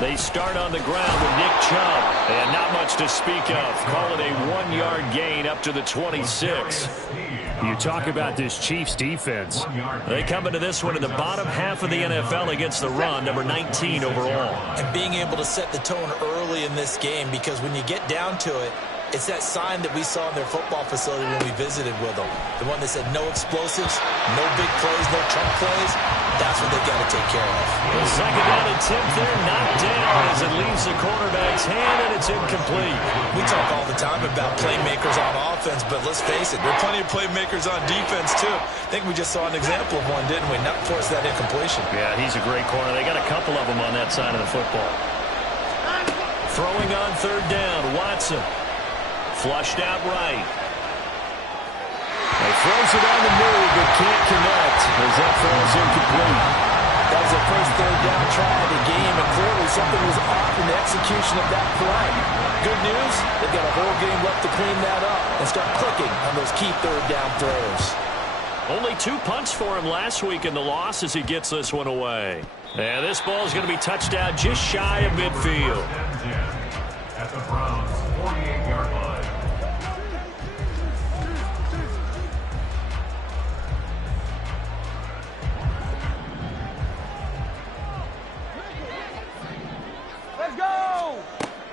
They start on the ground with Nick Chubb. And not much to speak of. Call it a 1-yard gain up to the 26. You talk about this Chiefs defense. They come into this one in the bottom half of the NFL against the run, number 19 overall. And being able to set the tone early in this game, because when you get down to it, it's that sign that we saw in their football facility when we visited with them. The one that said no explosives, no big plays, no chunk plays. That's what they got to take care of. The second down attempt there, knocked down as it leaves the quarterback's hand, and it's incomplete. We talk all the time about playmakers on offense, but let's face it, there are plenty of playmakers on defense, too. I think we just saw an example of one, didn't we? Not force that incompletion. Yeah, he's a great corner. They got a couple of them on that side of the football. Throwing on third down, Watson. Flushed out right. He throws it on the move, but can't connect as that falls incomplete. That was their first third down try of the game, and clearly something was off in the execution of that play. Good news, they've got a whole game left to clean that up and start clicking on those key third down throws. Only 2 punts for him last week in the loss as he gets this one away. And this ball is going to be touched out just shy of midfield. At the Browns' 48-yard line.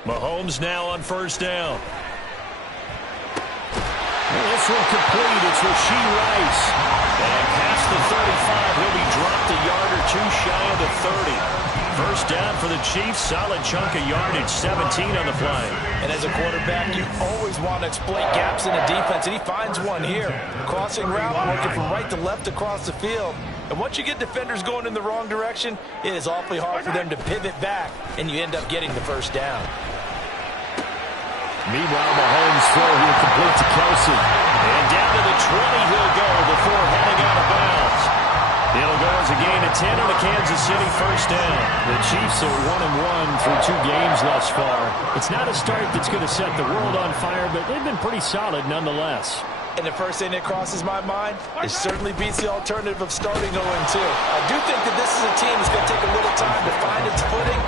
Mahomes now on first down. This one complete. It's Rashee Rice. And past the 35, he'll be dropped a yard or two shy of the 30. First down for the Chiefs. Solid chunk of yardage, 17 on the play. And as a quarterback, you always want to exploit gaps in the defense, and he finds one here. Crossing route, working from right to left across the field. And once you get defenders going in the wrong direction, it is awfully hard for them to pivot back, and you end up getting the first down. Meanwhile, Mahomes' throw here complete to Kelsey. And down to the 20 he'll go before heading out of bounds. It'll go as a gain of 10 on the Kansas City first down. The Chiefs are 1-1 through 2 games thus far. It's not a start that's going to set the world on fire, but they've been pretty solid nonetheless. And the first thing that crosses my mind, it certainly beats the alternative of starting 0-2. I do think that this is a team that's going to take a little time to find its footing.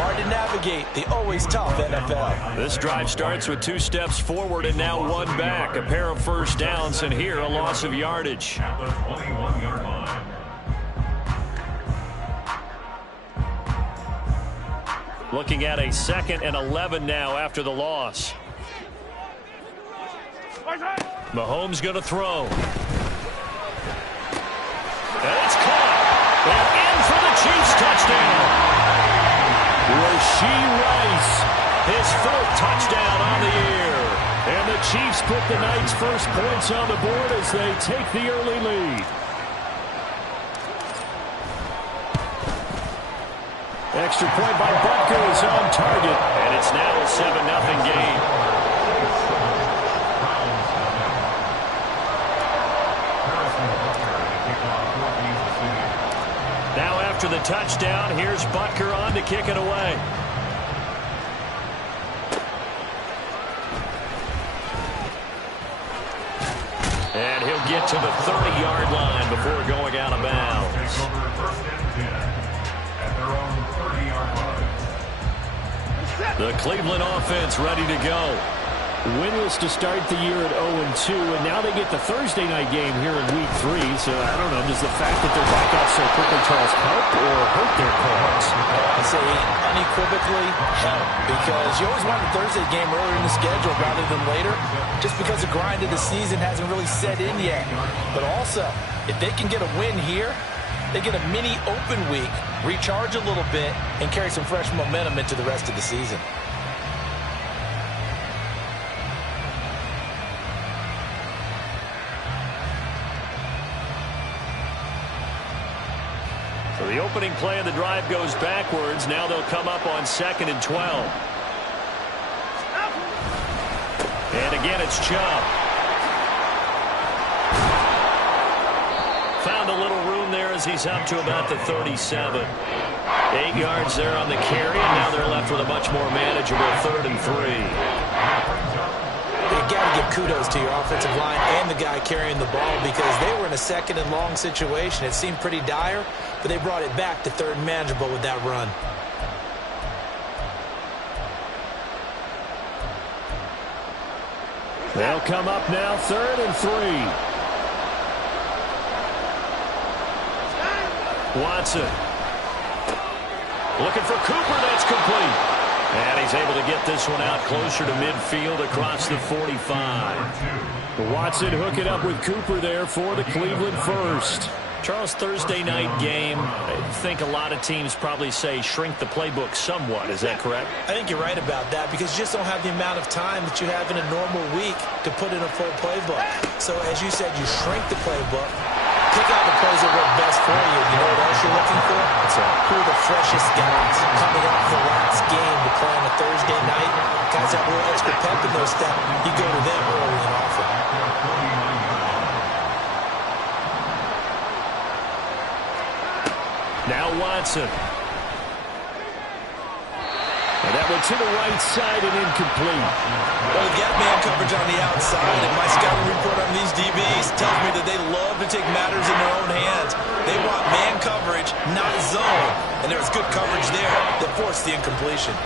Hard to navigate the always tough NFL. This drive starts with 2 steps forward and now 1 back. A pair of first downs, and here a loss of yardage. At the 21-yard line. Looking at a 2nd and 11 now after the loss. Mahomes going to throw. And it's caught. And in for the Chiefs touchdown. Rashee Rice, his 4th touchdown on the year. And the Chiefs put the night's first points on the board as they take the early lead. Extra point by Butker is on target. And it's now a 7-0 game. Now after the touchdown, here's Butker on to kick it away. And he'll get to the 30-yard line before going out of bounds. The Cleveland offense ready to go. Winless to start the year at 0-2, and now they get the Thursday night game here in Week 3. So I don't know, does the fact that they're back out so quickly, Charles, help or hurt their cause? I say unequivocally help, because you always want a Thursday game earlier in the schedule rather than later, just because the grind of the season hasn't really set in yet. But also, if they can get a win here, they get a mini open week, recharge a little bit, and carry some fresh momentum into the rest of the season. So the opening play of the drive goes backwards. Now they'll come up on 2nd and 12. And again, it's Chubb. Found a little room there as he's up to about the 37. 8 yards there on the carry, and now they're left with a much more manageable 3rd and 3. You got to give kudos to your offensive line and the guy carrying the ball, because they were in a 2nd and long situation. It seemed pretty dire, but they brought it back to 3rd and manageable with that run. They'll come up now, 3rd and 3. Watson. Looking for Cooper. That's complete. And he's able to get this one out closer to midfield across the 45. Watson hooking up with Cooper there for the Cleveland first. Charles, Thursday night game, I think a lot of teams probably say shrink the playbook somewhat. Is that correct? I think you're right about that because you just don't have the amount of time that you have in a normal week to put in a full playbook. So as you said, you shrink the playbook, pick out the plays that work best for you. You know what else you're looking for? Who are the freshest guys coming off the last game to play on a Thursday night? Guys have a little extra pep in their step. You go to them early and often. Now Watson. And that one to the right side and incomplete. Well, they've got man coverage on the outside, and my scouting report on these DBs tells me that they love to take matters in their own hands. They want man coverage, not zone. And there's good coverage there that forced the incompletion.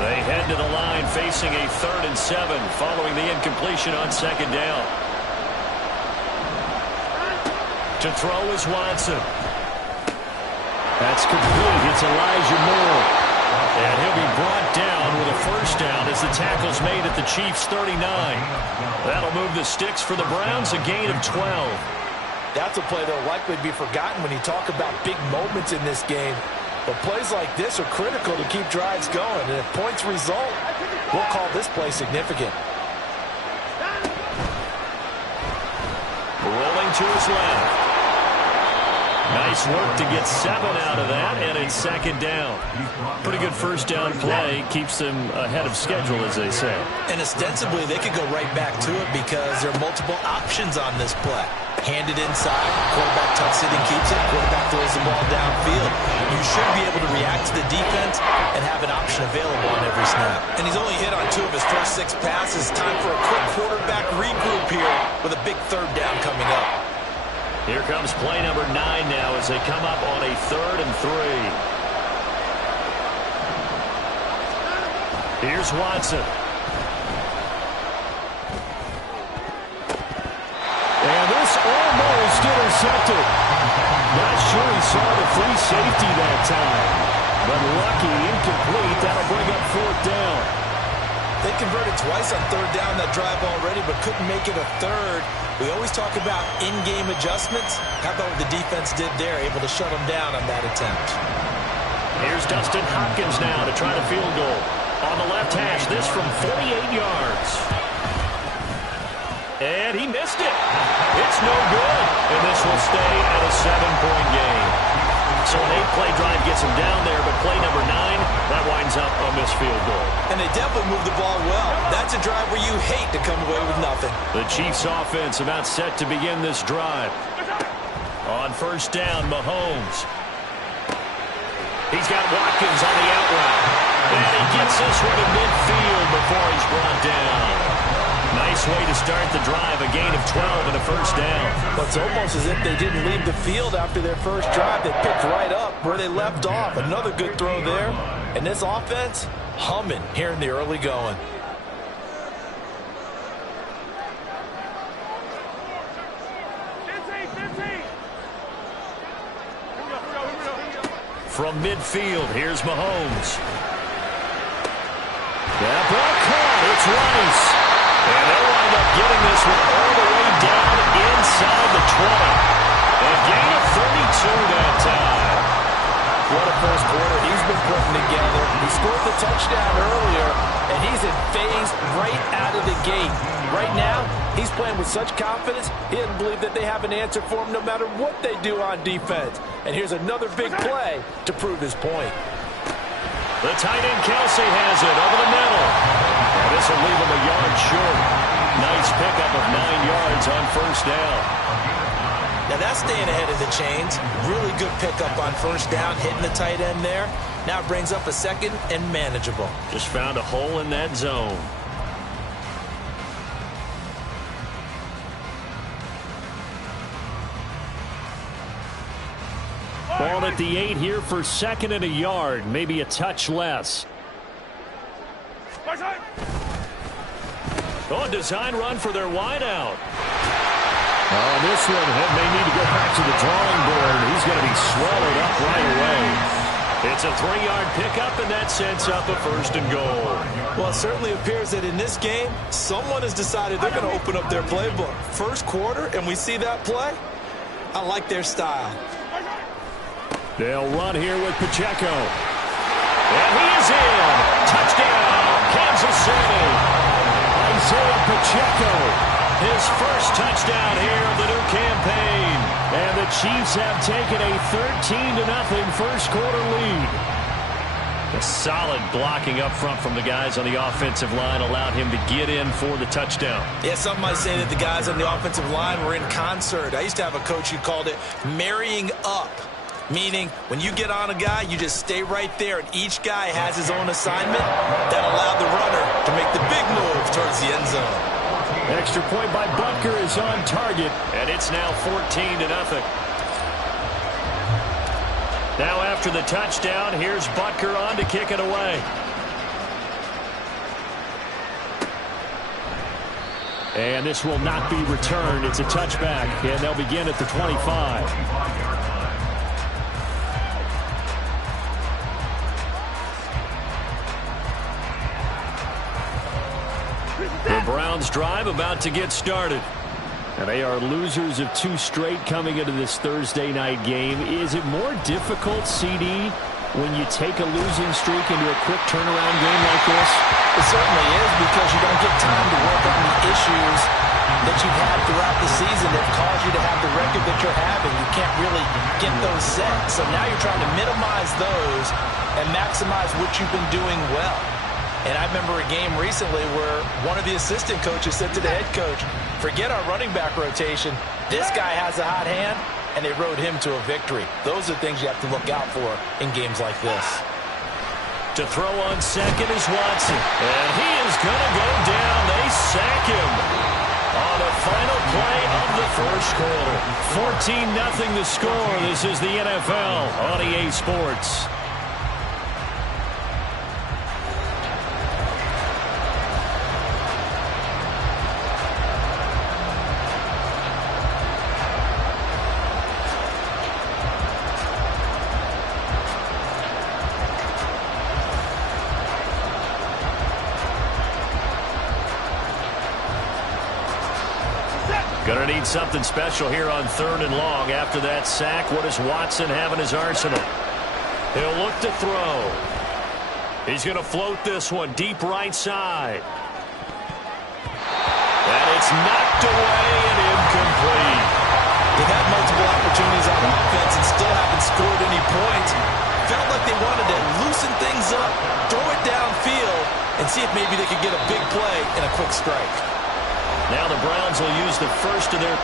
They head to the line facing a 3rd and 7 following the incompletion on 2nd down. To throw is Watson. That's complete. It's Elijah Moore. And he'll be brought down with a 1st down as the tackle's made at the Chiefs' 39. That'll move the sticks for the Browns, a gain of 12. That's a play that'll likely be forgotten when you talk about big moments in this game. But plays like this are critical to keep drives going. And if points result, we'll call this play significant. Rolling to his left. Nice work to get 7 out of that, and it's 2nd down. Pretty good 1st down play. Keeps them ahead of schedule, as they say. And ostensibly, they could go right back to it because there are multiple options on this play. Hand it inside, quarterback tucks it and keeps it, quarterback throws the ball downfield. You should be able to react to the defense and have an option available on every snap. And he's only hit on 2 of his first 6 passes. Time for a quick quarterback regroup here with a big 3rd down coming up. Here comes play number 9 now as they come up on a 3rd and 3. Here's Watson. And this almost intercepted. Not sure he saw the free safety that time. But lucky, incomplete. That'll bring up 4th down. They converted twice on 3rd down that drive already, but couldn't make it a 3rd. We always talk about in-game adjustments. How about what the defense did there, able to shut them down on that attempt? Here's Dustin Hopkins now to try to field goal. On the left hash, this from 48 yards. And he missed it. It's no good. And this will stay at a 7-point game. So an 8-play drive gets him down there, but play number 9, that winds up a missed field goal. And they definitely moved the ball well. That's a drive where you hate to come away with nothing. The Chiefs offense about set to begin this drive. On 1st down, Mahomes. He's got Watkins on the out route. And he gets this one to midfield before he's brought down. Nice way to start the drive, a gain of 12 and a 1st down. Well, it's almost as if they didn't leave the field after their first drive. They picked right up where they left off. Another good throw there. And this offense, humming here in the early going. From midfield, here's Mahomes. That ball caught. It's Rice. And they'll wind up getting this one all the way down inside the 20. A gain of 32 that time. What a first quarter he's been putting together. He scored the touchdown earlier, and he's in phase right out of the gate. Right now, he's playing with such confidence, he doesn't believe that they have an answer for him no matter what they do on defense. And here's another big play to prove his point. The tight end Kelsey has it over the middle. And this will leave him a yard short. Nice pickup of 9 yards on 1st down. Now that's staying ahead of the chains. Really good pickup on 1st down, hitting the tight end there. Now brings up a 2nd and manageable. Just found a hole in that zone. at the 8 here for 2nd and a yard, maybe a touch less. Oh, design run for their wideout. Oh, this one may need to go back to the drawing board. He's going to be swallowed up right away. It's a 3-yard pickup, and that sets up a 1st and goal. Well, it certainly appears that in this game, someone has decided they're going to open up their playbook. First quarter, and we see that play. I like their style. They'll run here with Pacheco. And he is in. Touchdown, Kansas City. Isaiah Pacheco, his first touchdown here of the new campaign. And the Chiefs have taken a 13-0 first quarter lead. A solid blocking up front from the guys on the offensive line allowed him to get in for the touchdown. Yeah, some might say that the guys on the offensive line were in concert. I used to have a coach who called it marrying up, meaning when you get on a guy, you just stay right there, and each guy has his own assignment. That allowed the runner to make the big move towards the end zone. Extra point by Butker is on target, and it's now 14-0. Now after the touchdown, here's Butker on to kick it away. And this will not be returned. It's a touchback, and they'll begin at the 25. The Browns drive about to get started. And they are losers of 2 straight coming into this Thursday night game. Is it more difficult, CD, when you take a losing streak into a quick turnaround game like this? It certainly is, because you don't get time to work on the issues that you've had throughout the season that cause you to have the record that you're having. You can't really get those set. So now you're trying to minimize those and maximize what you've been doing well. And I remember a game recently where one of the assistant coaches said to the head coach, forget our running back rotation. This guy has a hot hand, and they rode him to a victory. Those are things you have to look out for in games like this. To throw on second is Watson. And he is going to go down. They sack him on the final play of the first quarter. 14-0 the score. This is the NFL on EA Sports. Going to need something special here on 3rd and long. After that sack, what does Watson have in his arsenal? He'll look to throw. He's going to float this one deep right side. And it's knocked away and incomplete. They've had multiple opportunities on offense and still haven't scored any points. Felt like they wanted to loosen things up, throw it downfield, and see if maybe they could get a big play and a quick strike. Now the Browns will use the first of their...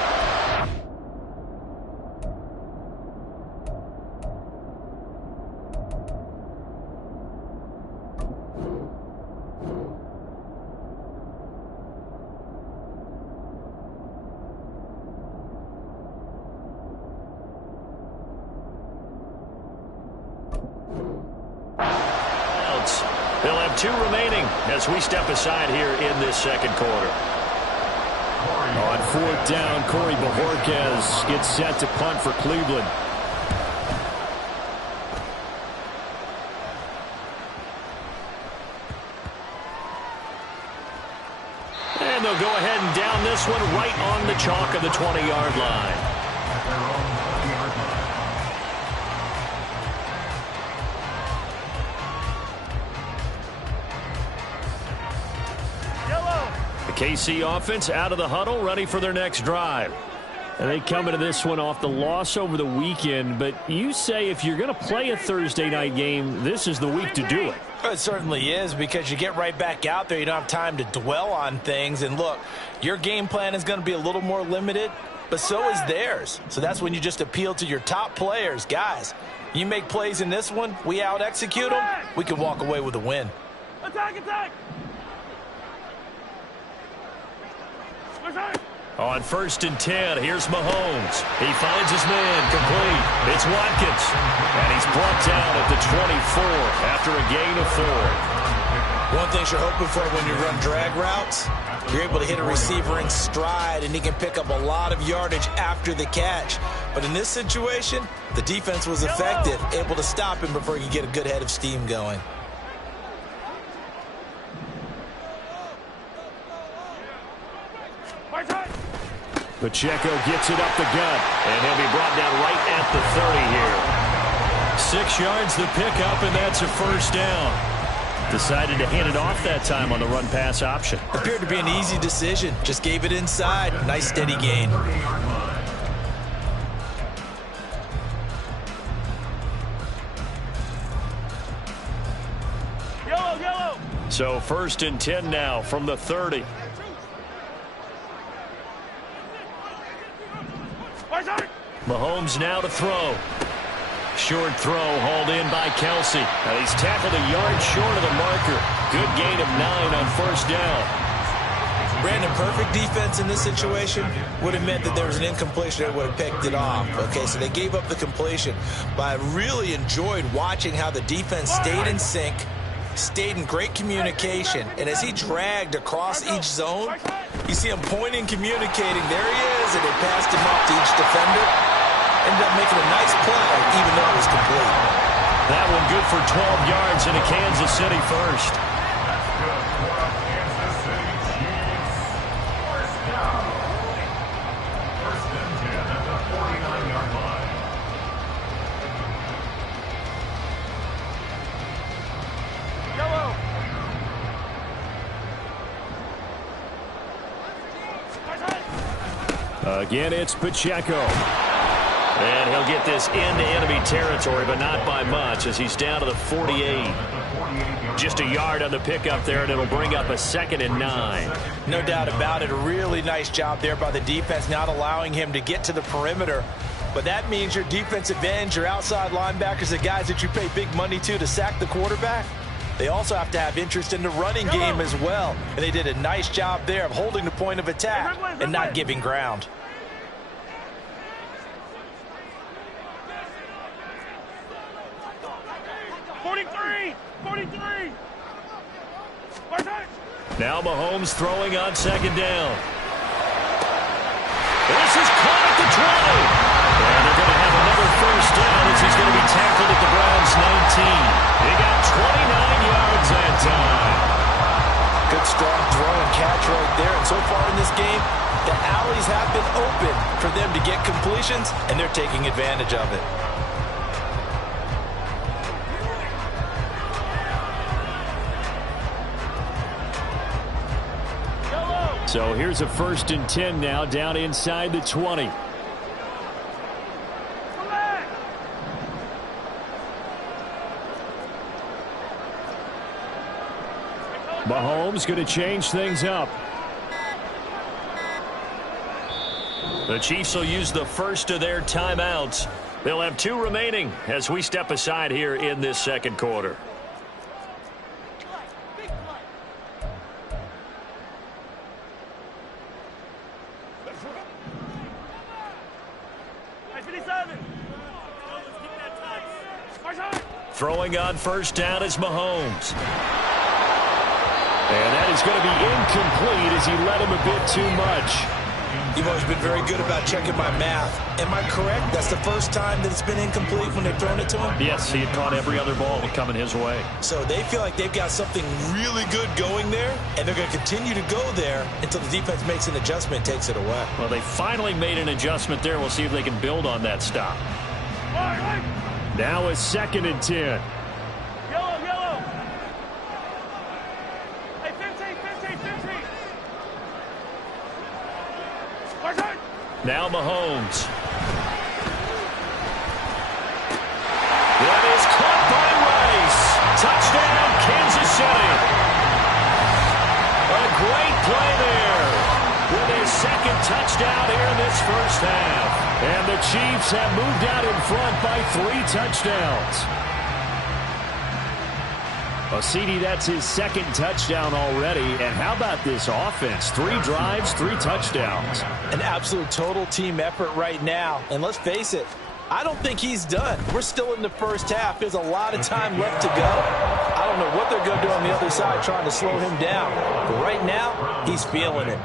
They'll have 2 remaining as we step aside here in this second quarter. On 4th down, Corey Bojorquez gets set to punt for Cleveland. And they'll go ahead and down this one right on the chalk of the 20-yard line. KC offense out of the huddle, ready for their next drive. And they come into this one off the loss over the weekend, but you say if you're going to play a Thursday night game, this is the week to do it. It certainly is, because you get right back out there. You don't have time to dwell on things. And look, your game plan is going to be a little more limited, but so is theirs. So that's when you just appeal to your top players. Guys, you make plays in this one, we out-execute them, we can walk away with a win. Attack, attack! On 1st and 10, here's Mahomes. He finds his man, complete. It's Watkins. And he's brought down at the 24 after a gain of 4. One thing you're hoping for when you run drag routes, you're able to hit a receiver in stride, and he can pick up a lot of yardage after the catch. But in this situation, the defense was effective, able to stop him before he could get a good head of steam going. Pacheco gets it up the gut, and he'll be brought down right at the 30 here. 6 yards the pickup, and that's a first down. Decided to hand it off that time on the run-pass option. Appeared to be an easy decision. Just gave it inside. Nice steady gain. So 1st and 10 now from the 30. Mahomes now to throw. Short throw hauled in by Kelsey. And he's tackled a yard short of the marker. Good gain of 9 on 1st down. Brandon, perfect defense in this situation would have meant that there was an incompletion that would have picked it off. Okay, so they gave up the completion. But I really enjoyed watching how the defense stayed in sync, stayed in great communication, and as he dragged across each zone, you see him pointing, communicating. There he is, and they passed him off to each defender. Ended up making a nice play, even though it was complete. That one good for 12 yards into Kansas City first. That's good for Kansas City Chiefs. First down. 1st and 10 at the 49-yard line. Again, it's Pacheco. And he'll get this into enemy territory, but not by much, as he's down to the 48. Just a yard on the pickup there, and it'll bring up a 2nd and 9. No doubt about it. A really nice job there by the defense, not allowing him to get to the perimeter. But that means your defensive ends, your outside linebackers, the guys that you pay big money to sack the quarterback, they also have to have interest in the running game as well. And they did a nice job there of holding the point of attack and not giving ground. Now Mahomes throwing on 2nd down. This is caught at the 20. And they're going to have another first down as he's going to be tackled at the Browns' 19. He got 29 yards that time. Good strong throw and catch right there. And so far in this game, the alleys have been open for them to get completions, and they're taking advantage of it. So here's a 1st and 10 now, down inside the 20. Mahomes going to change things up. The Chiefs will use the first of their timeouts. They'll have 2 remaining as we step aside here in this 2nd quarter. Throwing on 1st down is Mahomes. And that is going to be incomplete as he led him a bit too much. You've always been very good about checking my math. Am I correct? That's the first time that it's been incomplete when they've thrown it to him? Yes, he had caught every other ball coming his way. So they feel like they've got something really good going there, and they're going to continue to go there until the defense makes an adjustment and takes it away. Well, they finally made an adjustment there. We'll see if they can build on that stop. Now a 2nd and 10. Yellow. Hey, 15. Now Mahomes. That is caught by Rice. Touchdown, Kansas City. A great play there with his 2nd touchdown here in this first half. And the Chiefs have moved out in front by 3 touchdowns. Well, CD, that's his second touchdown already. And how about this offense? 3 drives, 3 touchdowns. An absolute total team effort right now. And let's face it, I don't think he's done. We're still in the first half. There's a lot of time left to go. I don't know what they're going to do on the other side trying to slow him down. But right now, he's feeling it.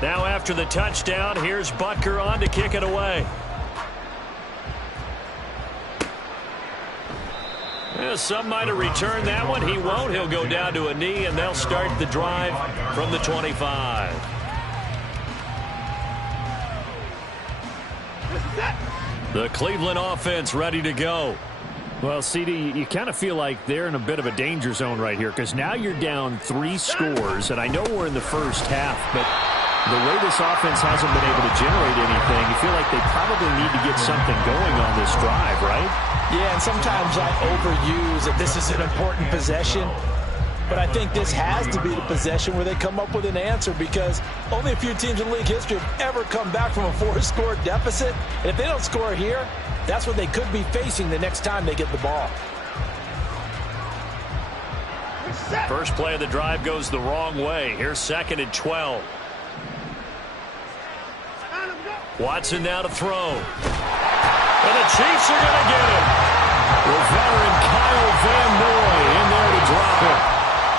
Now after the touchdown, here's Butker on to kick it away. Yeah, some might have returned that one. He won't. He'll go down to a knee, and they'll start the drive from the 25. The Cleveland offense ready to go. Well, CD, you kind of feel like they're in a bit of a danger zone right here because now you're down 3 scores, and I know we're in the first half, but the way this offense hasn't been able to generate anything, you feel like they probably need to get something going on this drive, right? Yeah, and sometimes I overuse that this is an important possession. But I think this has to be the possession where they come up with an answer because only a few teams in league history have ever come back from a 4-score deficit. And if they don't score here, that's what they could be facing the next time they get the ball. First play of the drive goes the wrong way. Here's 2nd and 12. Watson now to throw. And the Chiefs are going to get him. With veteran Kyle Van Noy in there to drop it.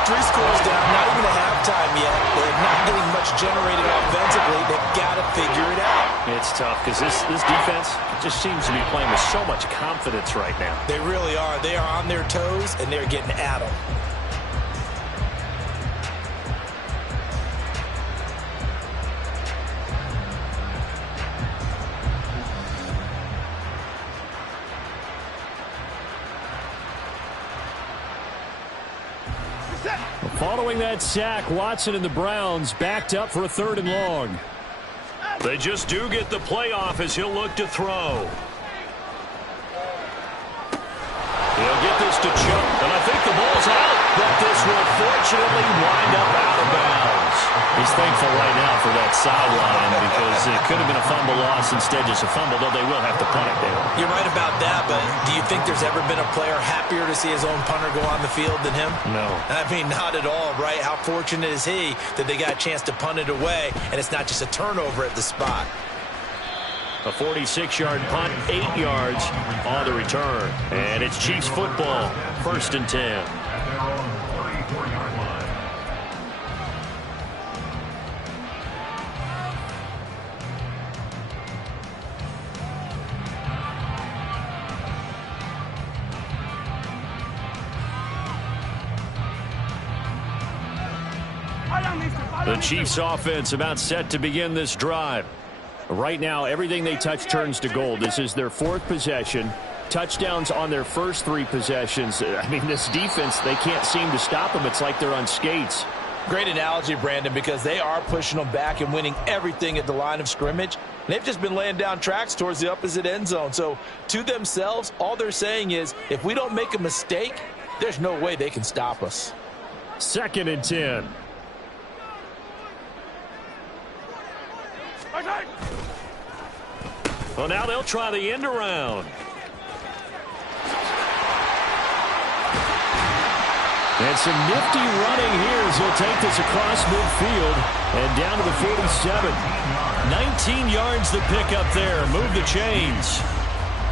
3 scores down, not even a halftime yet. They're not getting much generated offensively. They've got to figure it out. It's tough because this defense just seems to be playing with so much confidence right now. They really are. They are on their toes, and they're getting at them. Following that sack, Watson and the Browns backed up for a 3rd and long. They just do get the play off as he'll look to throw. He'll get this to Chubb, and I think the ball's out. But this will fortunately wind up out of bounds. He's thankful right now for that sideline because it could have been a fumble loss, instead just a fumble, though they will have to punt it there. You're right about that, but do you think there's ever been a player happier to see his own punter go on the field than him? No. I mean, not at all, right? How fortunate is he that they got a chance to punt it away, and it's not just a turnover at the spot. A 46-yard punt, 8 yards on the return. And it's Chiefs football, 1st and 10. The Chiefs offense about set to begin this drive. Right now, everything they touch turns to gold. This is their 4th possession. Touchdowns on their first 3 possessions. I mean, this defense, they can't seem to stop them. It's like they're on skates. Great analogy, Brandon, because they are pushing them back and winning everything at the line of scrimmage. They've just been laying down tracks towards the opposite end zone. So, to themselves, all they're saying is, if we don't make a mistake, there's no way they can stop us. 2nd and 10. Well, now they'll try the end around. And some nifty running here as he'll take this across midfield and down to the 47. 19 yards to pick up there. Move the chains.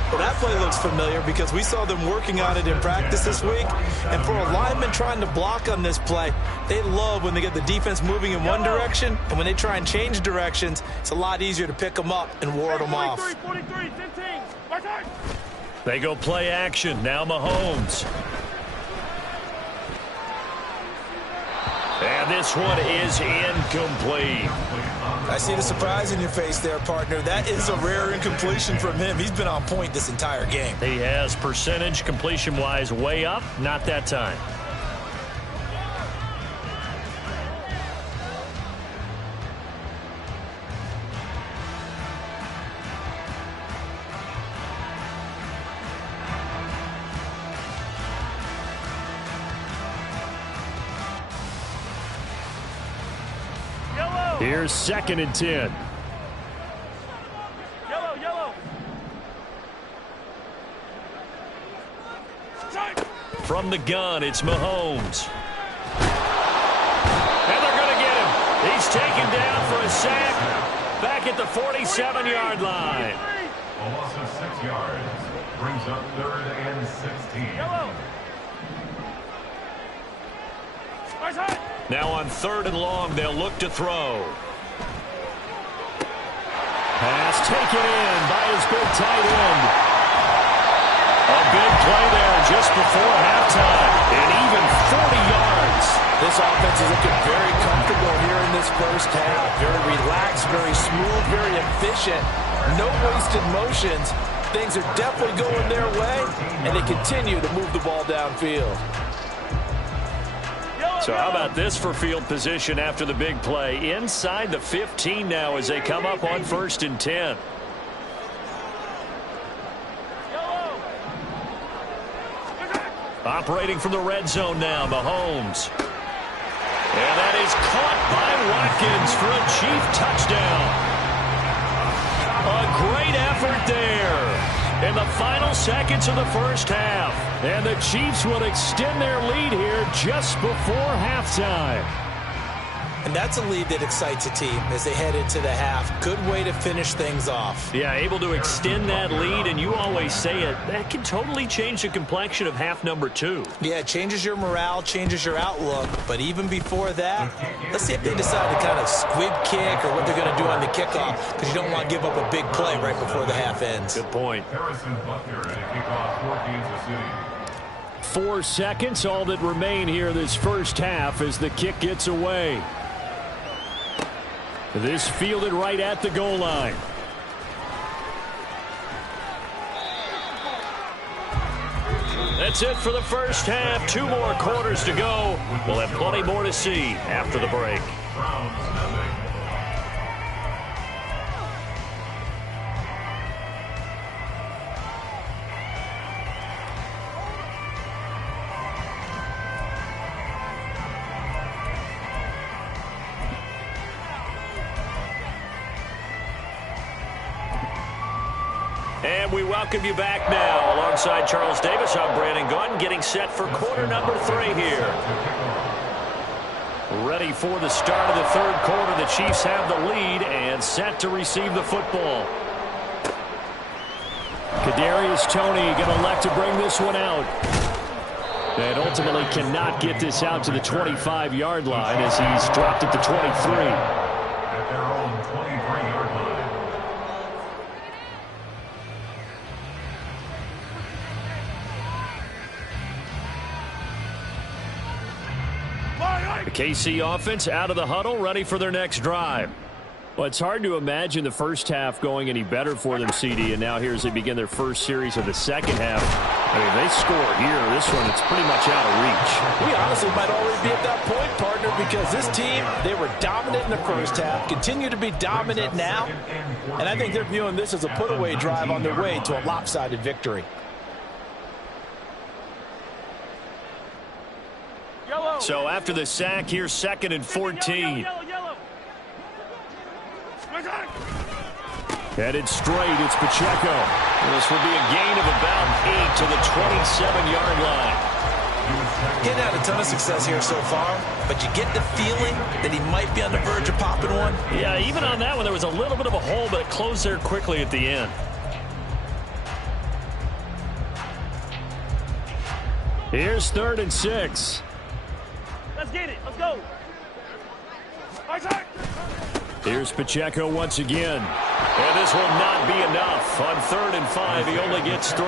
Well, that play looks familiar because we saw them working on it in practice this week. And for a lineman trying to block on this play, they love when they get the defense moving in one direction. And when they try and change directions, it's a lot easier to pick them up and ward them off. 43, 15. They go play action. Now Mahomes. And this one is incomplete. I see the surprise in your face there, partner. That is a rare incompletion from him. He's been on point this entire game. He has percentage completion-wise way up. Not that time. Here's 2nd and 10. Yellow. From the gun, it's Mahomes. And they're going to get him. He's taken down for a sack back at the 47-yard line. A loss of 6 yards brings up 3rd and 16. Now on 3rd and long, they'll look to throw. Pass taken in by his big tight end. A big play there just before halftime. And even 40 yards. This offense is looking very comfortable here in this first half. Very relaxed, very smooth, very efficient. No wasted motions. Things are definitely going their way, and they continue to move the ball downfield. So how about this for field position after the big play? Inside the 15 now as they come up on 1st and 10. Operating from the red zone now, Mahomes. And that is caught by Watkins for a Chief touchdown. A great effort there in the final seconds of the first half. And the Chiefs will extend their lead here just before halftime. And that's a lead that excites a team as they head into the half. Good way to finish things off. Yeah, able to extend that lead, and you always say it, that can totally change the complexion of half number 2. Yeah, it changes your morale, changes your outlook. But even before that, let's see if they decide to kind of squib kick or what they're going to do on the kickoff, because you don't want to give up a big play right before the half ends. Good point. Harrison Butker at a kickoff for Kansas City. 4 seconds, all that remain here this first half as the kick gets away. This fielded right at the goal line. That's it for the first half. 2 more quarters to go. We'll have plenty more to see after the break. And we welcome you back now. Alongside Charles Davis, I'm Brandon Gunn, getting set for quarter number 3 here. Ready for the start of the 3rd quarter. The Chiefs have the lead and set to receive the football. Kadarius Toney going to elect to bring this one out. And ultimately cannot get this out to the 25-yard line as he's dropped at the 23. At their own 23-yard line. The KC offense out of the huddle, ready for their next drive. Well, it's hard to imagine the first half going any better for them, CD, and now here as they begin their first series of the second half. I mean, they score here. This one, it's pretty much out of reach. We honestly might already be at that point, partner, because this team, they were dominant in the first half, continue to be dominant now, and I think they're viewing this as a put-away drive on their way to a lopsided victory. So after the sack, here's 2nd and 14. Headed straight, it's Pacheco. And this will be a gain of about 8 to the 27-yard line. Getting out a ton of success here so far, but you get the feeling that he might be on the verge of popping one. Yeah, even on that one, there was a little bit of a hole, but it closed there quickly at the end. Here's 3rd and 6. Let's get it. Let's go. Here's Pacheco once again. And this will not be enough. On 3rd and 5, he only gets 3.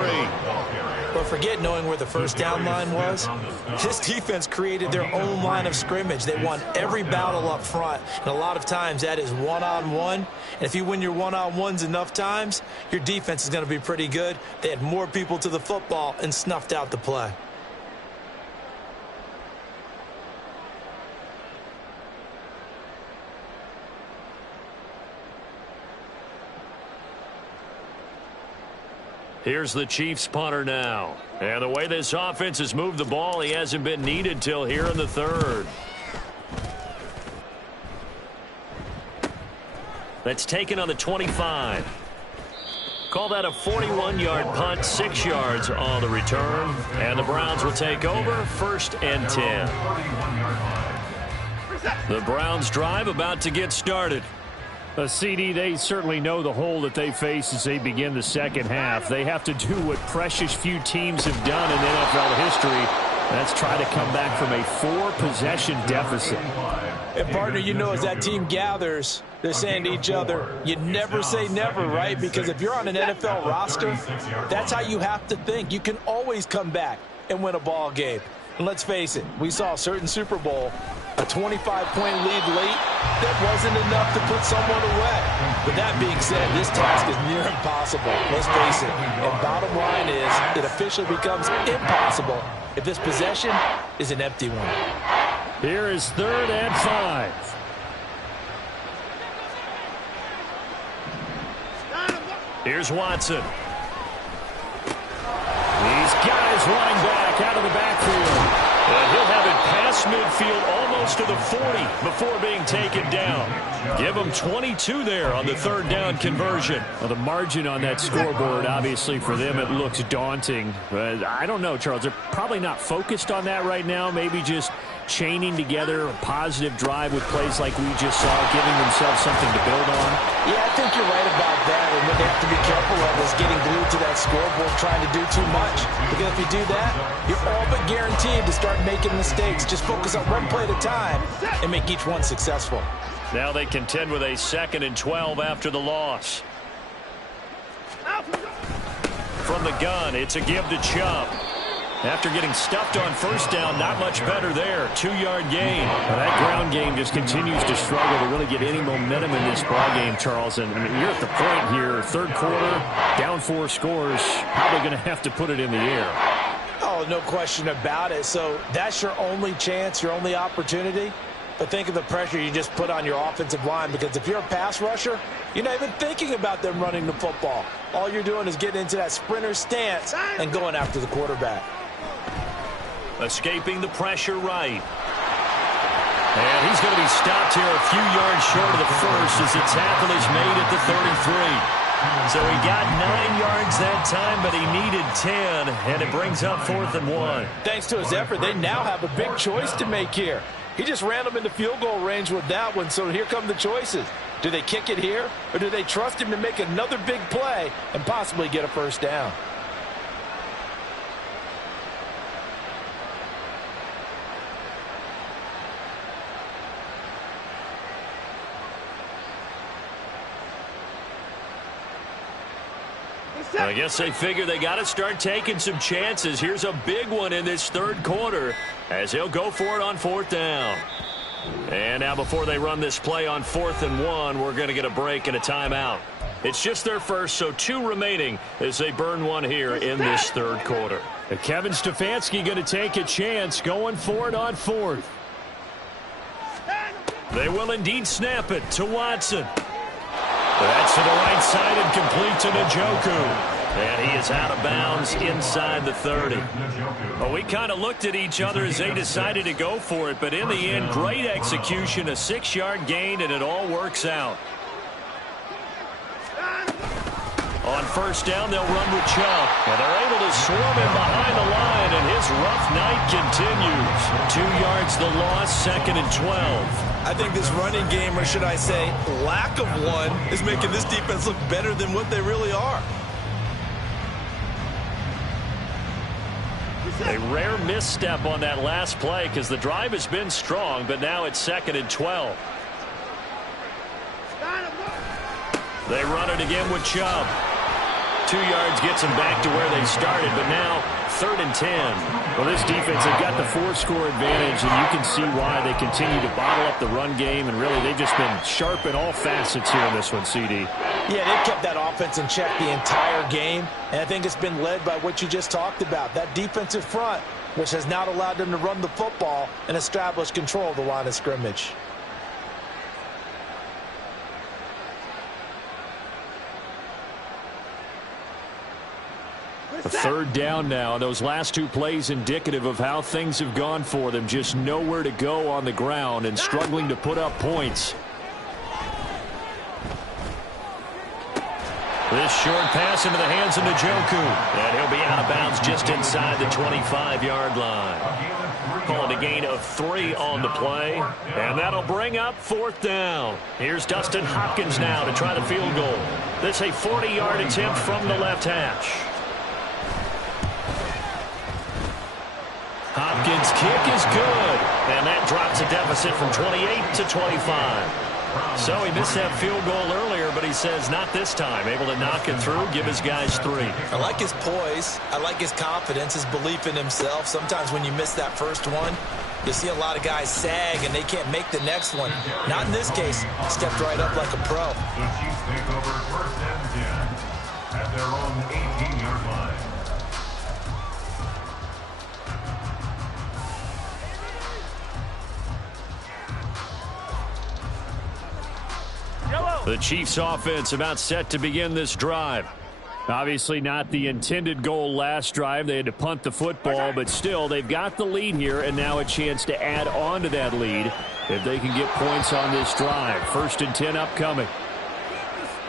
But forget knowing where the first down line was. This defense created their own line of scrimmage. They won every battle up front. And a lot of times that is one-on-one. And if you win your one-on-ones enough times, your defense is going to be pretty good. They had more people to the football and snuffed out the play. Here's the Chiefs punter now. And the way this offense has moved the ball, he hasn't been needed till here in the 3rd. That's taken on the 25. Call that a 41-yard punt, 6 yards on the return. And the Browns will take over, 1st and 10. The Browns drive about to get started. A CD, they certainly know the hole that they face as they begin the second half. They have to do what precious few teams have done in NFL history. That's try to come back from a 4-possession deficit. And, partner, you know as that team gathers, they're saying to each other, you never say never, right? Because if you're on an NFL roster, that's how you have to think. You can always come back and win a ball game. And let's face it, we saw a certain Super Bowl, a 25-point lead late, that wasn't enough to put someone away. But that being said, this task is near impossible. Let's face it. And bottom line is, it officially becomes impossible if this possession is an empty one. Here is 3rd and 5. Here's Watson. These guys running back out of the backfield. And he'll have it past midfield almost to the 40 before being taken down. Give him 22 there on the 3rd down conversion. Well, the margin on that scoreboard, obviously for them, it looks daunting. But I don't know, Charles. They're probably not focused on that right now. Maybe just chaining together a positive drive with plays like we just saw, giving themselves something to build on. Yeah, I think you're right about that. And what they have to be careful of is getting glued to that scoreboard, trying to do too much. Because if you do that, you're all but guaranteed to start making mistakes. Just focus on one play at a time and make each one successful. Now they contend with a 2nd and 12 after the loss. From the gun, it's a give to Chubb. After getting stuffed on 1st down, not much better there. 2-yard gain. Well, that ground game just continues to struggle to really get any momentum in this ball game, Charles. And I mean, you're at the point here, 3rd quarter, down 4 scores, probably going to have to put it in the air. Oh, no question about it. So that's your only chance, your only opportunity. But think of the pressure you just put on your offensive line, because if you're a pass rusher, you're not even thinking about them running the football. All you're doing is getting into that sprinter stance and going after the quarterback. Escaping the pressure right. And he's going to be stopped here a few yards short of the first as the tackle is made at the 33. So he got 9 yards that time, but he needed 10, and it brings up 4th and 1. Thanks to his effort, they now have a big choice to make here. He just ran them into field goal range with that one, so here come the choices. Do they kick it here, or do they trust him to make another big play and possibly get a 1st down? I guess they figure they got to start taking some chances. Here's a big one in this 3rd quarter as he'll go for it on 4th down. And now before they run this play on 4th and 1, we're going to get a break and a timeout. It's just their first, so 2 remaining as they burn one here in this 3rd quarter. And Kevin Stefanski going to take a chance, going for it on 4th. They will indeed snap it to Watson. That's to the right side and complete to Njoku. And he is out of bounds inside the 30. Well, we kind of looked at each other as they decided to go for it, but in the end, great execution, a 6-yard gain, and it all works out. On 1st down, they'll run with Chubb. And they're able to swarm him behind the line, and his rough night continues. 2 yards the loss, 2nd and 12. I think this running game, or should I say lack of one, is making this defense look better than what they really are. A rare misstep on that last play because the drive has been strong, but now it's 2nd and 12. They run it again with Chubb. 2 yards gets them back to where they started, but now 3rd and 10. Well, this defense, they've got the 4-score advantage, and you can see why they continue to bottle up the run game, and really they've just been sharp in all facets here in this one, CD. Yeah, they've kept that offense in check the entire game, and I think it's been led by what you just talked about, that defensive front, which has not allowed them to run the football and establish control of the line of scrimmage. A 3rd down now. Those last 2 plays indicative of how things have gone for them. Just nowhere to go on the ground and struggling to put up points. This short pass into the hands of Njoku. And he'll be out of bounds just inside the 25-yard line. Calling a gain of 3 on the play. And that'll bring up 4th down. Here's Dustin Hopkins now to try the field goal. This a 40-yard attempt from the left hash. Hopkins' kick is good. And that drops a deficit from 28 to 25. So he missed that field goal earlier, but he says not this time. Able to knock it through, give his guys 3. I like his poise. I like his confidence, his belief in himself. Sometimes when you miss that first one, you see a lot of guys sag and they can't make the next one. Not in this case. Stepped right up like a pro. The Chiefs take over 1st and 10 at their own 18-yard line. The Chiefs offense about set to begin this drive. Obviously not the intended goal last drive. They had to punt the football, but still they've got the lead here and now a chance to add on to that lead if they can get points on this drive. 1st and 10 upcoming.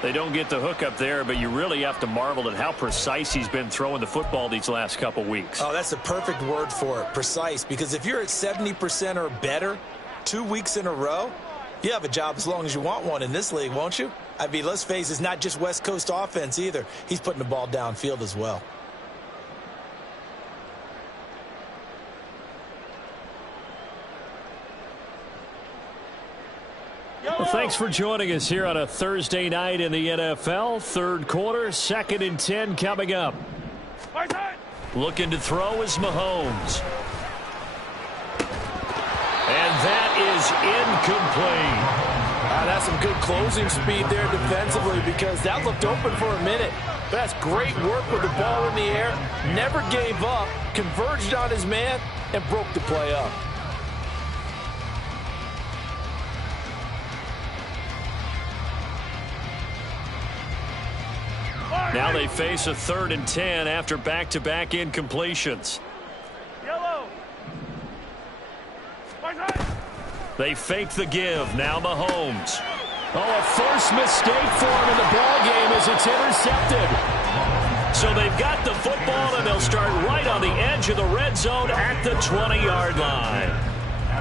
They don't get the hook up there, but you really have to marvel at how precise he's been throwing the football these last couple weeks. Oh, that's the perfect word for it, precise, because if you're at 70% or better 2 weeks in a row, you have a job as long as you want one in this league, won't you? I mean, let's face it, it's not just West Coast offense either. He's putting the ball downfield as well. Well, thanks for joining us here on a Thursday night in the NFL. 3rd quarter, 2nd and 10 coming up. Looking to throw is Mahomes. And that is incomplete. That's some good closing speed there defensively because that looked open for a minute. But that's great work with the ball in the air. Never gave up, converged on his man, and broke the play up. Now they face a 3rd and 10 after back-to-back incompletions. They fake the give. Now Mahomes. Oh, a forced mistake for him in the ball game as it's intercepted. So they've got the football, and they'll start right on the edge of the red zone at the 20-yard line.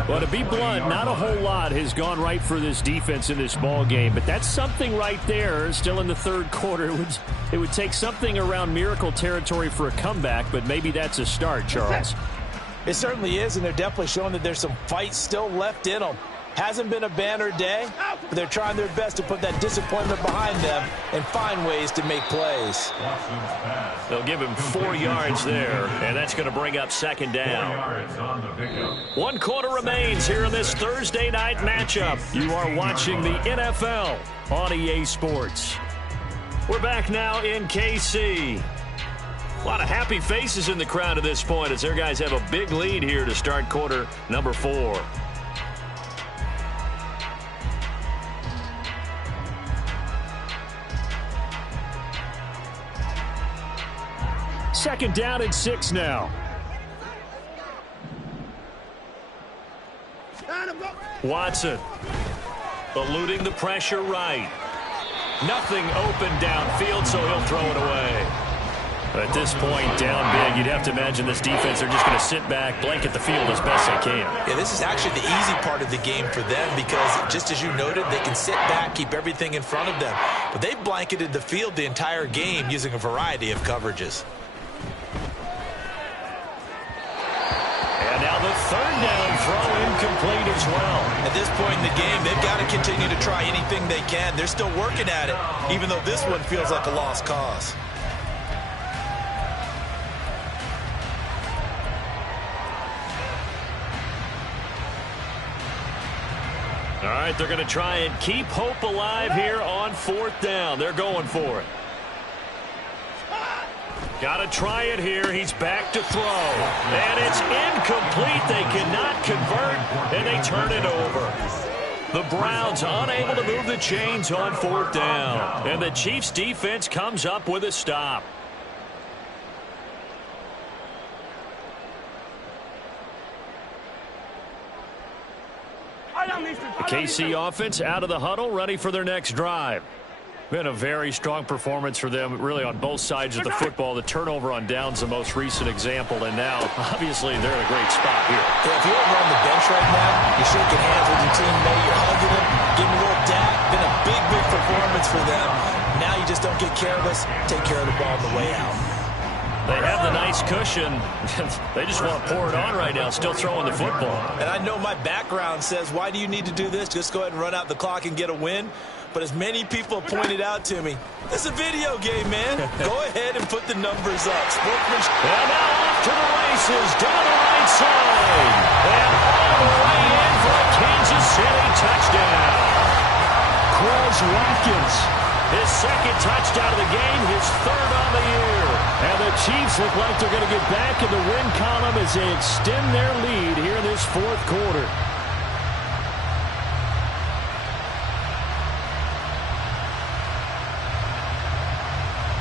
Well, to be blunt, not a whole lot has gone right for this defense in this ball game, but that's something right there. Still in the 3rd quarter, it would take something around miracle territory for a comeback, but maybe that's a start, Charles. It certainly is, and they're definitely showing that there's some fight still left in them. Hasn't been a banner day, but they're trying their best to put that disappointment behind them and find ways to make plays. They'll give him 4 yards there, and that's going to bring up 2nd down. 1 quarter remains here in this Thursday night matchup. You are watching the NFL on EA Sports. We're back now in KC. A lot of happy faces in the crowd at this point as their guys have a big lead here to start quarter number 4. Second down and 6 now. Watson eluding the pressure right. Nothing open downfield, so he'll throw it away. At this point, down big, you'd have to imagine this defense, they're just going to sit back, blanket the field as best they can. Yeah, this is actually the easy part of the game for them because, just as you noted, they can sit back, keep everything in front of them. But they've blanketed the field the entire game using a variety of coverages. And now the 3rd down throw incomplete as well. At this point in the game, they've got to continue to try anything they can. They're still working at it, even though this one feels like a lost cause. All right, they're going to try and keep hope alive here on 4th down. They're going for it. Got to try it here. He's back to throw. And it's incomplete. They cannot convert, and they turn it over. The Browns unable to move the chains on 4th down. And the Chiefs' defense comes up with a stop. The KC offense out of the huddle, ready for their next drive. Been a very strong performance for them, really, on both sides of the football. The turnover on downs, the most recent example, and now, obviously, they're in a great spot here. Yeah, if you're over on the bench right now, you're shaking hands with your teammate, you're hugging him, giving a little dap. Been a big, big performance for them. Now you just don't get careless. Take care of the ball on the way out. They have the nice cushion. They just want to pour it on right now, still throwing the football. And I know my background says, why do you need to do this? Just go ahead and run out the clock and get a win. But as many people pointed out to me, this is a video game, man. Go ahead and put the numbers up. Sportsmanship. And now off to the races, down the right side. And all the way in for a Kansas City touchdown. Quez Watkins, his second touchdown of the game, his third on the year. And the Chiefs look like they're going to get back in the win column as they extend their lead here in this fourth quarter.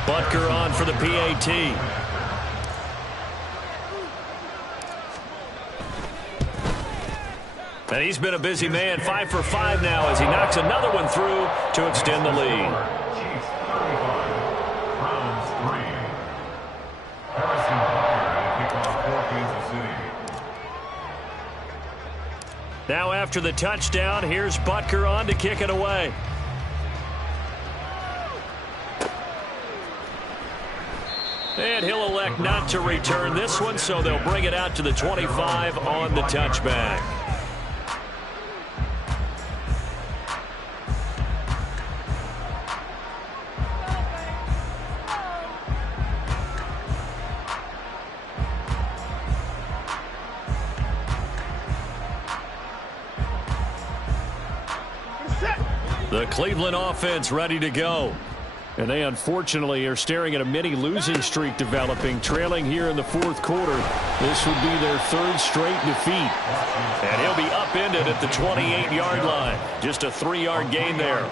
Butker on for the PAT. And he's been a busy man, 5 for 5 now as he knocks another one through to extend the lead. Chiefs 35, Browns 3. Harrison Butker to kick off for Kansas City. Now after the touchdown, here's Butker on to kick it away. And he'll elect not to return this one, so they'll bring it out to the 25 on the touchback. The Cleveland offense ready to go. And they unfortunately are staring at a mini losing streak developing, trailing here in the fourth quarter. This would be their third straight defeat. And he'll be upended at the 28-yard line. Just a 3-yard gain there.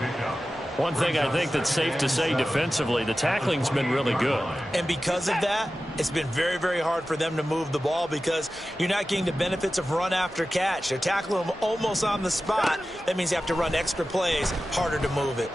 One thing I think that's safe to say defensively, the tackling's been really good. And because of that, it's been very, very hard for them to move the ball because you're not getting the benefits of run after catch. They're tackling them almost on the spot. That means you have to run extra plays, harder to move it.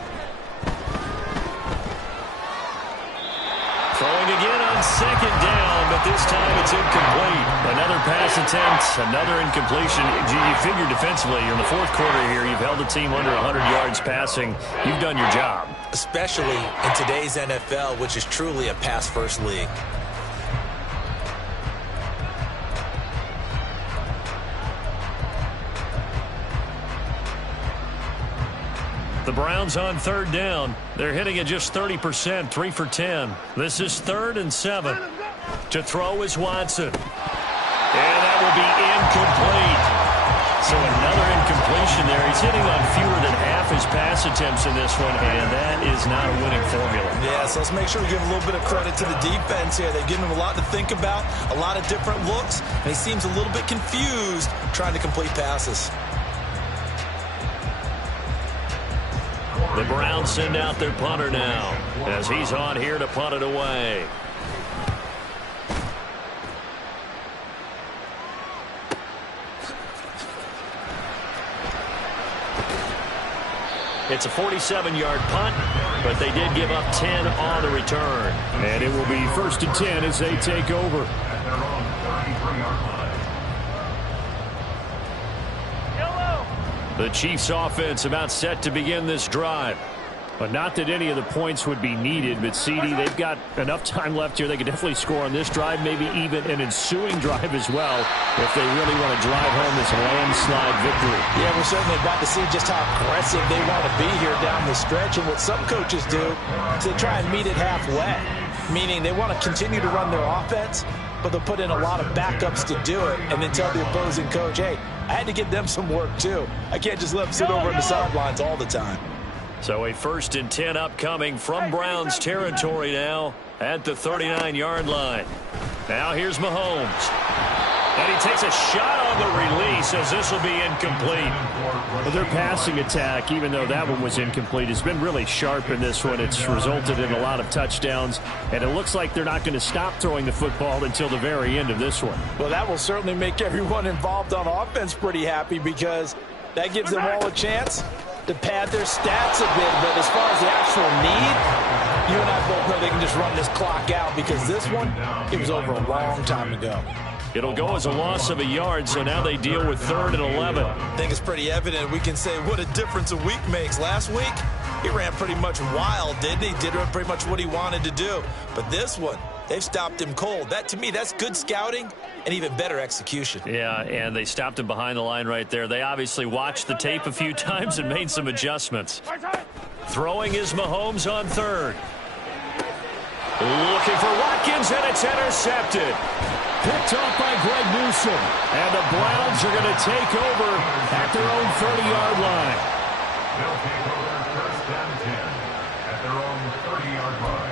Throwing again on second down, but this time it's incomplete. Another pass attempt, another incompletion. You figure defensively, you're in the fourth quarter here. You've held the team under 100 yards passing. You've done your job. Especially in today's NFL, which is truly a pass-first league. The Browns on third down. They're hitting at just 30%, 3 for 10. This is 3rd and 7. To throw is Watson. And that will be incomplete. So another incompletion there. He's hitting on fewer than half his pass attempts in this one, and that is not a winning formula. Yeah, so let's make sure we give a little bit of credit to the defense here. They've given him a lot to think about, a lot of different looks, and he seems a little bit confused trying to complete passes. The Browns send out their punter now as he's on here to punt it away. It's a 47-yard punt, but they did give up 10 on the return. And it will be 1st and 10 as they take over. The Chiefs offense about set to begin this drive. But not that any of the points would be needed, but CD, they've got enough time left here. They could definitely score on this drive, maybe even an ensuing drive as well, if they really want to drive home this landslide victory. Yeah, we're certainly about to see just how aggressive they want to be here down the stretch. And what some coaches do is they try and meet it halfway, meaning they want to continue to run their offense, but they'll put in a lot of backups to do it and then tell the opposing coach, hey, I had to get them some work too. I can't just let them sit over on the sidelines all the time. So a 1st and 10 upcoming from Browns territory now at the 39-yard line. Now here's Mahomes. And he takes a shot on the release as this will be incomplete. Well, their passing attack, even though that one was incomplete, has been really sharp in this one. It's resulted in a lot of touchdowns, and it looks like they're not going to stop throwing the football until the very end of this one. Well, that will certainly make everyone involved on offense pretty happy because that gives them all a chance to pad their stats a bit, but as far as the actual need, you and I both know they can just run this clock out because this one, it was over a long time ago. It'll go as a loss of a yard, so now they deal with 3rd and 11. I think it's pretty evident we can say what a difference a week makes. Last week, he ran pretty much wild, didn't he? Did pretty much what he wanted to do. But this one, they've stopped him cold. That, to me, that's good scouting and even better execution. Yeah, and they stopped him behind the line right there. They obviously watched the tape a few times and made some adjustments. Throwing is Mahomes on 3rd. Looking for Watkins, and it's intercepted. Picked off by Greg Newsom. And the Browns are going to take over at their own 30-yard line. They'll take over 1st and 10 at their own 30-yard line.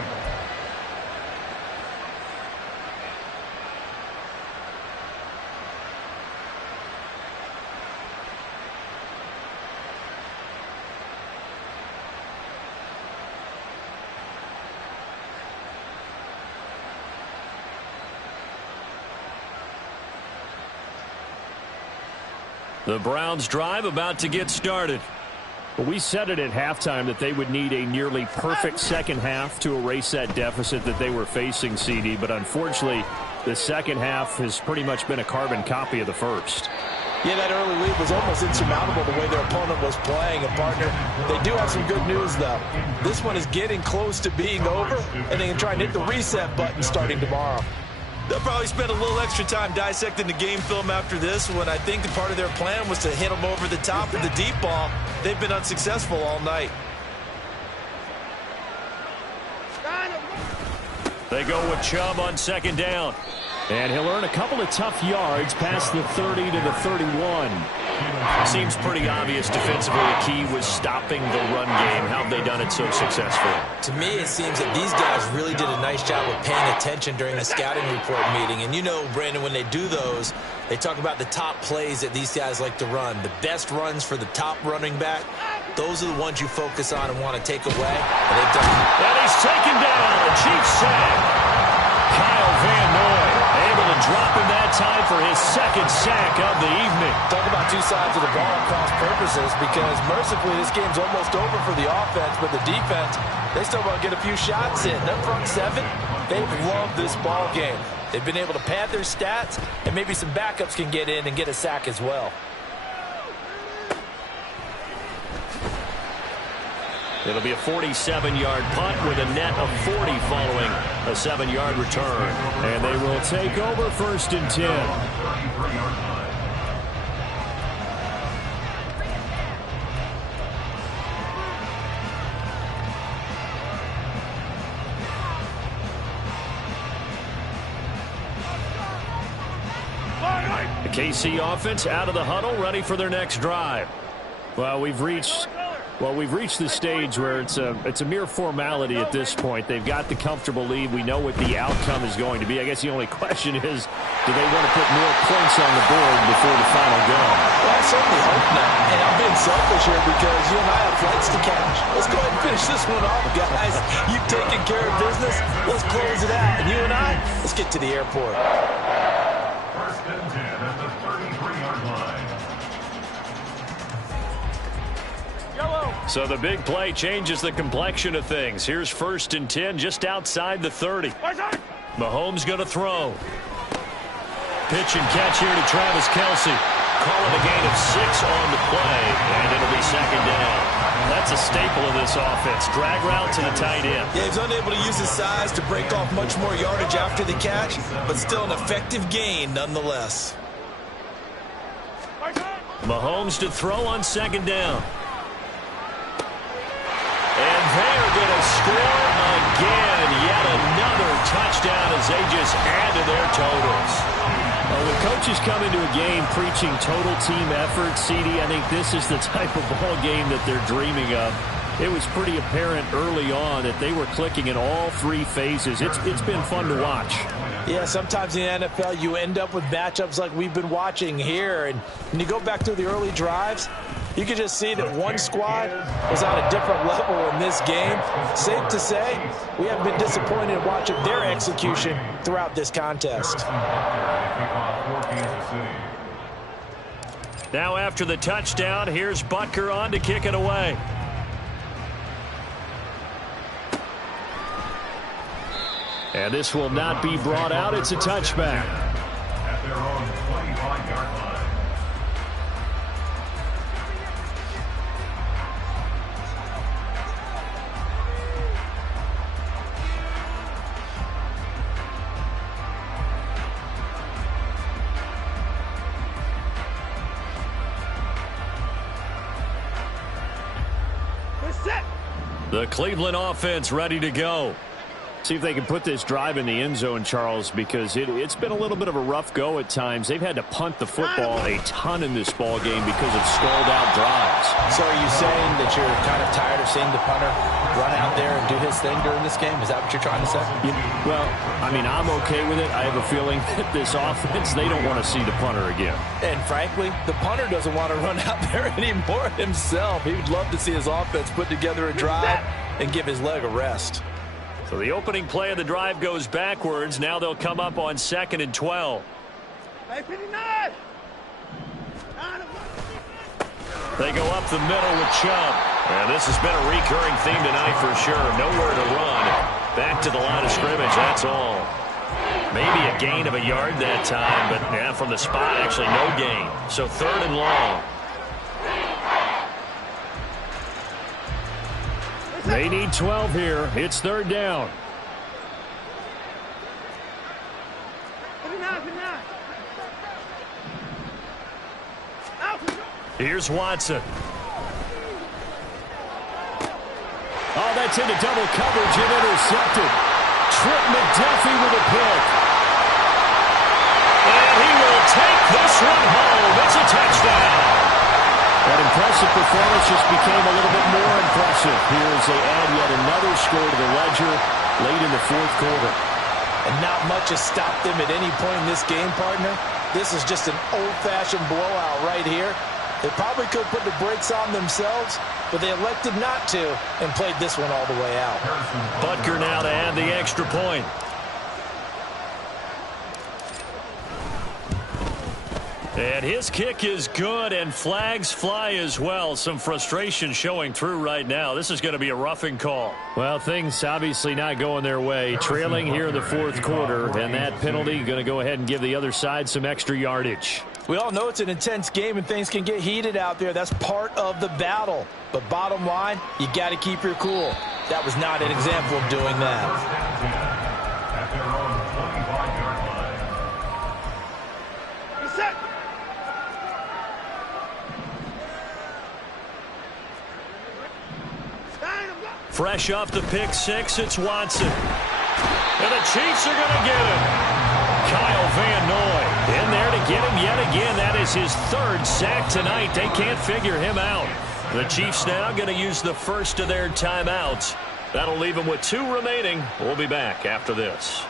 The Browns drive about to get started. Well, we said it at halftime that they would need a nearly perfect second half to erase that deficit that they were facing, CD. But unfortunately, the second half has pretty much been a carbon copy of the first. Yeah, that early lead was almost insurmountable the way their opponent was playing. And, partner, they do have some good news, though. This one is getting close to being over, and they can try and hit the reset button starting tomorrow. They'll probably spend a little extra time dissecting the game film after this one. I think part of their plan was to hit them over the top of the deep ball. They've been unsuccessful all night. They go with Chubb on 2nd down. And he'll earn a couple of tough yards past the 30 to the 31. Seems pretty obvious defensively the key was stopping the run game. How have they done it so successfully? To me, it seems that these guys really did a nice job of paying attention during the scouting report meeting. And you know, Brandon, when they do those, they talk about the top plays that these guys like to run. The best runs for the top running back, those are the ones you focus on and want to take away. And they've done it. And he's taken down. A Chiefs sack. Kyle Van Noy able to drop him that time for his 2nd sack of the evening. Talk about two sides of the ball at cross purposes, because mercifully this game's almost over for the offense, but the defense, they still want to get a few shots in. Their front 7, they've loved this ball game. They've been able to pad their stats, and maybe some backups can get in and get a sack as well. It'll be a 47-yard punt with a net of 40 following a 7-yard return. And they will take over 1st and 10. The KC offense out of the huddle, ready for their next drive. Well, we've reached the stage where it's a mere formality at this point. They've got the comfortable lead. We know what the outcome is going to be. I guess the only question is, do they want to put more points on the board before the final go? Well, I certainly hope not. And I'm being selfish here because you and I have flights to catch. Let's go ahead and finish this one off, guys. You've taken care of business. Let's close it out. And you and I, let's get to the airport. 1st and 10 at the 33-yard line. So the big play changes the complexion of things. Here's 1st and 10 just outside the 30. Mahomes going to throw. Pitch and catch here to Travis Kelce. Call it a gain of 6 on the play, and it'll be 2nd down. That's a staple of this offense. Drag route to the tight end. Yeah, he's unable to use his size to break off much more yardage after the catch, but still an effective gain nonetheless. Mahomes to throw on 2nd down. And they're going to score again. Yet another touchdown as they just add to their totals. Well, when coaches come into a game preaching total team effort, CD, I think this is the type of ball game that they're dreaming of. It was pretty apparent early on that they were clicking in all 3 phases. It's been fun to watch. Yeah, sometimes in the NFL you end up with matchups like we've been watching here. And when you go back through the early drives, you can just see that one squad was on a different level in this game. Safe to say, we haven't been disappointed in watching their execution throughout this contest. Now after the touchdown, here's Butker on to kick it away. And this will not be brought out. It's a touchback. At their own 25-yard line. The Cleveland offense ready to go. See if they can put this drive in the end zone, Charles, because it's been a little bit of a rough go at times. They've had to punt the football a ton in this ball game because of stalled-out drives. So are you saying that you're kind of tired of seeing the punter run out there and do his thing during this game? Is that what you're trying to say? Yeah, well, I mean, I'm okay with it. I have a feeling that this offense, they don't want to see the punter again. And frankly, the punter doesn't want to run out there anymore himself. He would love to see his offense put together a drive and give his leg a rest. So the opening play of the drive goes backwards. Now they'll come up on 2nd and 12. They go up the middle with Chubb. And this has been a recurring theme tonight for sure. Nowhere to run. Back to the line of scrimmage, that's all. Maybe a gain of a yard that time, but yeah, from the spot, actually no gain. So 3rd and long. They need 12 here. It's 3rd down. Here's Watson. Oh, that's into double coverage and intercepted. Trent McDuffie with a pick. And he will take this one home. It's a touchdown. That impressive performance just became a little bit more impressive here as they add yet another score to the ledger late in the 4th quarter. And not much has stopped them at any point in this game, partner. This is just an old-fashioned blowout right here. They probably could put the brakes on themselves, but they elected not to and played this one all the way out. Butker now to add the extra point. And his kick is good, and flags fly as well. Some frustration showing through right now. This is going to be a roughing call. Well, things obviously not going their way. Trailing here in the 4th quarter, and that penalty going to go ahead and give the other side some extra yardage. We all know it's an intense game and things can get heated out there. That's part of the battle. But bottom line, you got to keep your cool. That was not an example of doing that. At their own 25-yard line. Set. Fresh off the pick six, it's Watson. And the Chiefs are going to get him. Kyle Van Noy in there to get him yet again. That is his 3rd sack tonight. They can't figure him out. The Chiefs now going to use the first of their timeouts. That'll leave them with 2 remaining. We'll be back after this.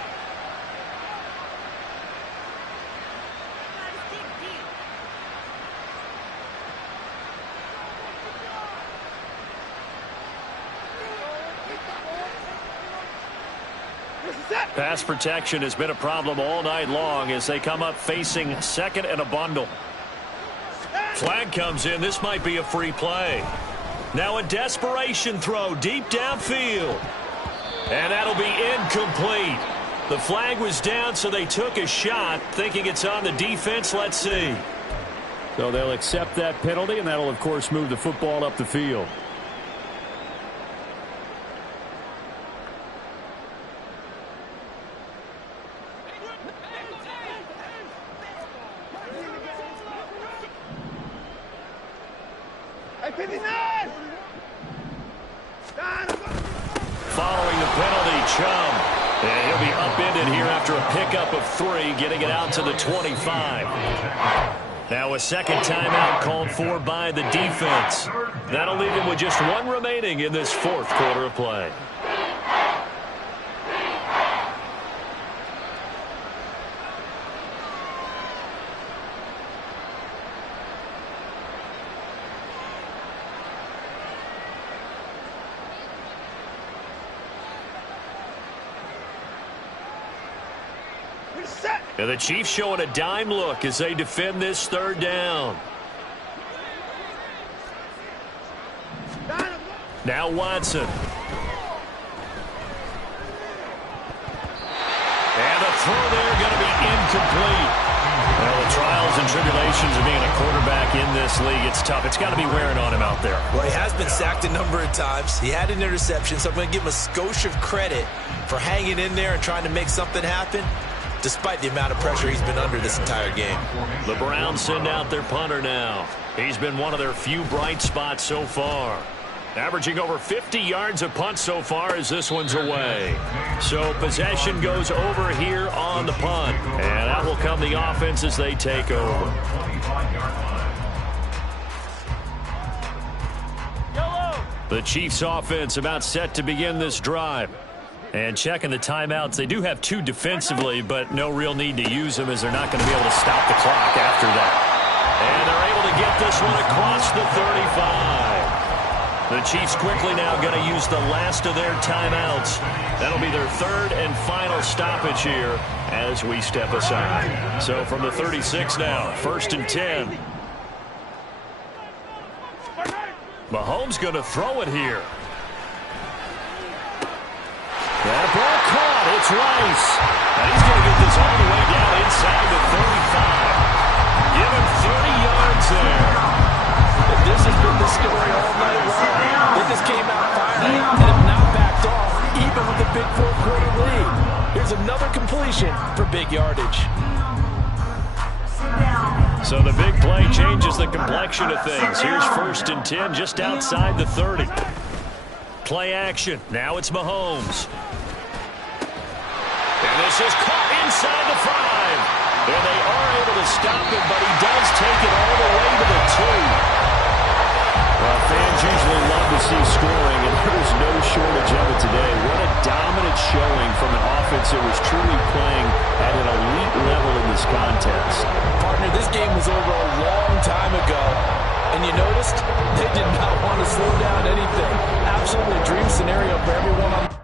Pass protection has been a problem all night long as they come up facing 2nd and a bundle. Flag comes in. This might be a free play. Now a desperation throw deep downfield. And that'll be incomplete. The flag was down, so they took a shot, thinking it's on the defense. Let's see. So they'll accept that penalty, and that'll, of course, move the football up the field. Following the penalty, Chubb. And he'll be upended here after a pickup of 3, getting it out to the 25. Now a second timeout called for by the defense. That'll leave him with just 1 remaining in this 4th quarter of play. And the Chiefs showing a dime look as they defend this 3rd down. Now Watson. And the throw there going to be incomplete. Well, the trials and tribulations of being a quarterback in this league, it's tough. It's got to be wearing on him out there. Well, he has been sacked a number of times. He had an interception, so I'm going to give him a skosh of credit for hanging in there and trying to make something happen, despite the amount of pressure he's been under this entire game. The Browns send out their punter now. He's been one of their few bright spots so far. Averaging over 50 yards a punt so far as this one's away. So possession goes over here on the punt. And that will come the offense as they take over. The Chiefs offense about set to begin this drive. And checking the timeouts, they do have 2 defensively, but no real need to use them as they're not going to be able to stop the clock after that. And they're able to get this one across the 35. The Chiefs quickly now going to use the last of their timeouts. That'll be their 3rd and final stoppage here as we step aside. So from the 36 now, 1st and 10. Mahomes going to throw it here. That ball caught. It's Rice. And he's going to get this all the way down inside the 35. Give him 30 yards there. And this has been the story all night long. They just came out firing and have not backed off, even with the big 4-quarter lead. Here's another completion for big yardage. So the big play changes the complexion of things. Here's 1st and 10 just outside the 30. Play action. Now it's Mahomes. And this is caught inside the 5. And they are able to stop him, but he does take it all the way to the 2. Well, fans usually love to see scoring, and there's no shortage of it today. What a dominant showing from an offense that was truly playing at an elite level in this contest. Partner, this game was over a long time ago, and you noticed they did not want to slow down anything. Absolutely a dream scenario for everyone on